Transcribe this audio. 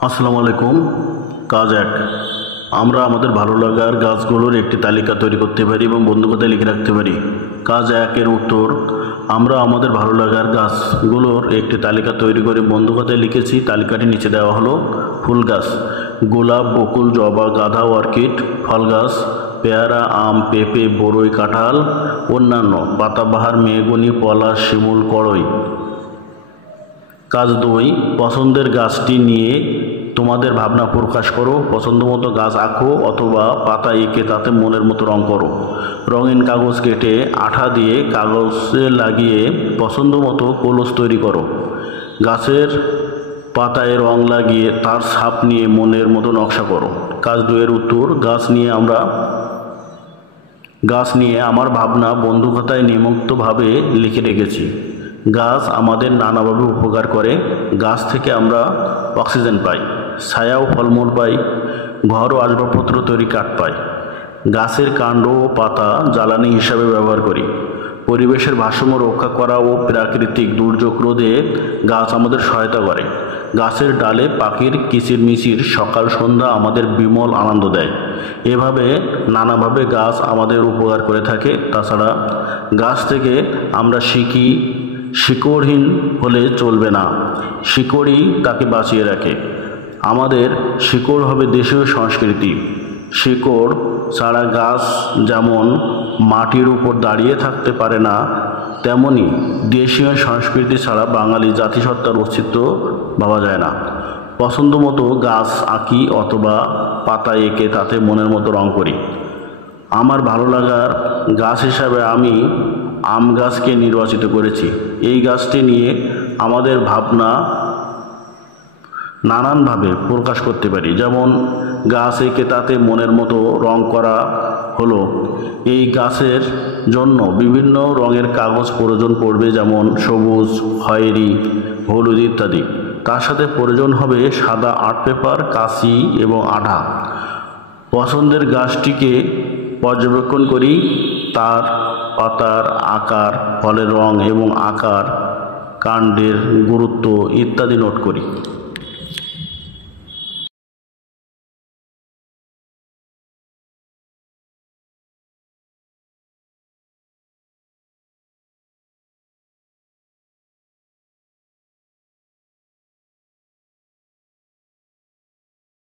আসসালামু আলাইকুম। কাজ এক, আমরা আমাদের ভালো লাগার গাছগুলোর একটি তালিকা তৈরি করতে পারি এবং বন্ধুখাতায় লিখে রাখতে পারি। কাজ একের উত্তর, আমরা আমাদের ভালো লাগার গাছগুলোর একটি তালিকা তৈরি করে বন্ধুখাতায় লিখেছি। তালিকাটি নিচে দেওয়া হলো: ফুল গাছ গোলাপ, বকুল, জবা, গাঁদা, অর্কিড; ফল গাছ পেয়ারা, আম, পেঁপে, বরই, কাঁঠাল; অন্যান্য পাতাবাহার, মেহগনি, পলাশ, শিমুল, কড়ই। কাজ দুই, পছন্দের গাছটি নিয়ে তোমাদের ভাবনা প্রকাশ করো। পছন্দ মতো গাছ আঁকো অথবা পাতা এঁকে তাতে মনের মতো রং করো। রঙিন কাগজ কেটে আঠা দিয়ে কাগজে লাগিয়ে পছন্দ মতো কলস তৈরি করো। গাছের পাতায় রং লাগিয়ে তার ছাপ নিয়ে মনের মতো নকশা করো। কাজ দুয়ের উত্তর, গাছ নিয়ে আমার ভাবনা বন্ধুখাতায় নিয়মিতভাবে লিখে রেখেছি। গাছ আমাদের নানাভাবে উপকার করে। গাছ থেকে আমরা অক্সিজেন পাই, ছায়া ও ফলমূল পাই, ঘর ও আসবাবপত্র তৈরি কাঠ পাই। গাছের কাণ্ড ও পাতা জ্বালানি হিসাবে ব্যবহার করি। পরিবেশের ভারসাম্য রক্ষা করা ও প্রাকৃতিক দুর্যোগ রোধে গাছ আমাদের সহায়তা করে। গাছের ডালে পাখির কিচিরমিচির সকাল সন্ধ্যা আমাদের বিমল আনন্দ দেয়। এভাবে নানাভাবে গাছ আমাদের উপকার করে থাকে। তাছাড়া গাছ থেকে আমরা শিখি, শিকড়হীন হলে চলবে না, শিকড়ই তাকে বাঁচিয়ে রাখে। আমাদের শিকড় হবে দেশীয় সংস্কৃতি। শিকড় ছাড়া গাছ যেমন মাটির উপর দাঁড়িয়ে থাকতে পারে না, তেমনি দেশীয় সংস্কৃতি ছাড়া বাঙালি জাতিসত্তার অস্তিত্ব ভাবা যায় না। পছন্দ মতো গাছ আঁকি অথবা পাতা এঁকে তাতে মনের মতো রং করি। আমার ভালো লাগার গাছ হিসাবে আমি আম গাছকে নির্বাচিত করেছি। এই গাছটি নিয়ে আমাদের ভাবনা নানানভাবে প্রকাশ করতে পারি। যেমন গাছ এঁকে তাতে মনের মতো রং করা হলো। এই গাছের জন্য বিভিন্ন রঙের কাগজ প্রয়োজন পড়বে, যেমন সবুজ, খয়েরি, হলুদ ইত্যাদি। তার সাথে প্রয়োজন হবে সাদা আর্ট পেপার, কাঁচি এবং আঠা। পছন্দের গাছটিকে পর্যবেক্ষণ করি, তার পাতার আকার, ফলের রং এবং আকার, কাণ্ডের গুরুত্ব ইত্যাদি নোট করি।